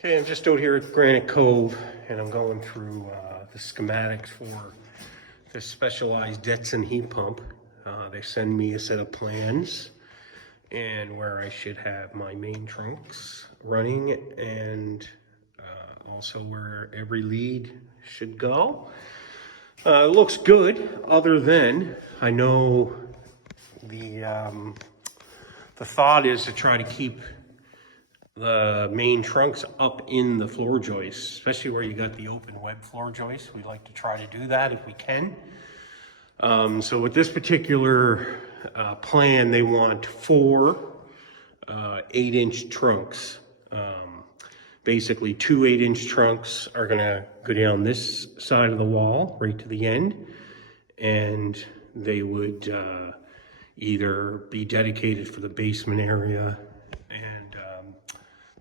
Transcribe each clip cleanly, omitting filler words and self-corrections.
Okay, I'm just out here at Granite Cove and I'm going through the schematics for this specialized Detson heat pump. They send me a set of plans and where I should have my main trunks running and also where every lead should go. It looks good, other than I know the thought is to try to keep the main trunks up in the floor joists, especially where you got the open web floor joists. We like to try to do that if we can. So with this particular plan, they want four 8-inch trunks. Basically, two 8-inch trunks are gonna go down this side of the wall, right to the end, and they would either be dedicated for the basement area and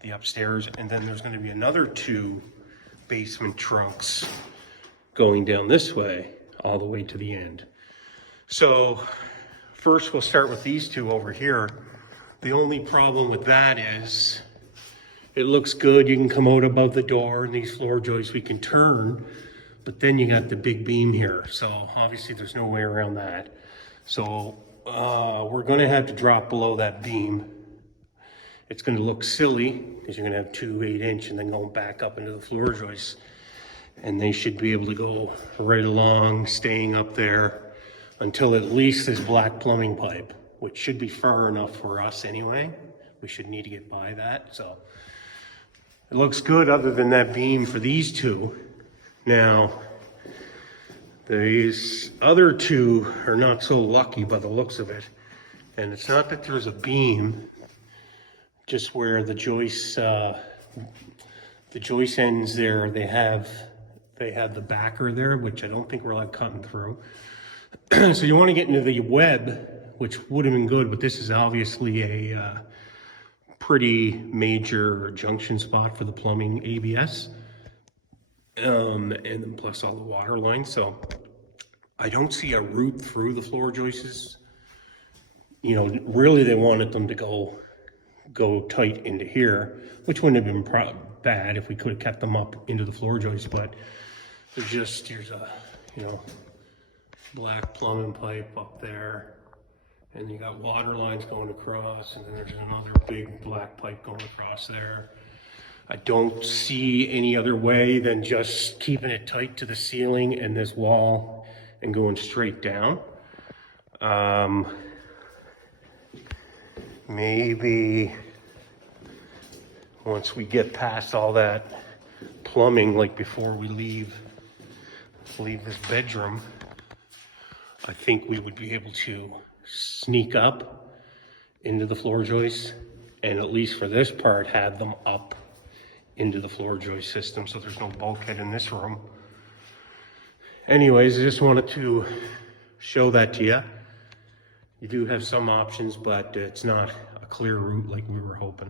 the upstairs, and then there's going to be another two basement trunks going down this way all the way to the end. So first we'll start with these two over here. The only problem with that is it looks good, you can come out above the door and these floor joists we can turn, but then you got the big beam here, so obviously there's no way around that. So we're going to have to drop below that beam. It's going to look silly because you're going to have two 8-inch and then going back up into the floor joists, and they should be able to go right along, staying up there until at least this black plumbing pipe, which should be far enough for us anyway. We should need to get by that. So it looks good other than that beam for these two. Now, these other two are not so lucky by the looks of it. And it's not that there's a beam, just where the joist ends there, they have the backer there, which I don't think we're like cutting through. So you want to get into the web, which would have been good, but this is obviously a pretty major junction spot for the plumbing ABS, and then plus all the water lines. So I don't see a route through the floor joists. You know, really they wanted them to go tight into here, which wouldn't have been bad if we could have kept them up into the floor joist, but here's a, you know, black plumbing pipe up there, and you got water lines going across, and then there's another big black pipe going across there. I don't see any other way than just keeping it tight to the ceiling and this wall and going straight down. Maybe once we get past all that plumbing, like before we leave this bedroom, I think we would be able to sneak up into the floor joists and at least for this part have them up into the floor joist system so there's no bulkhead in this room. Anyways, I just wanted to show that to you. You do have some options, but it's not a clear route like we were hoping.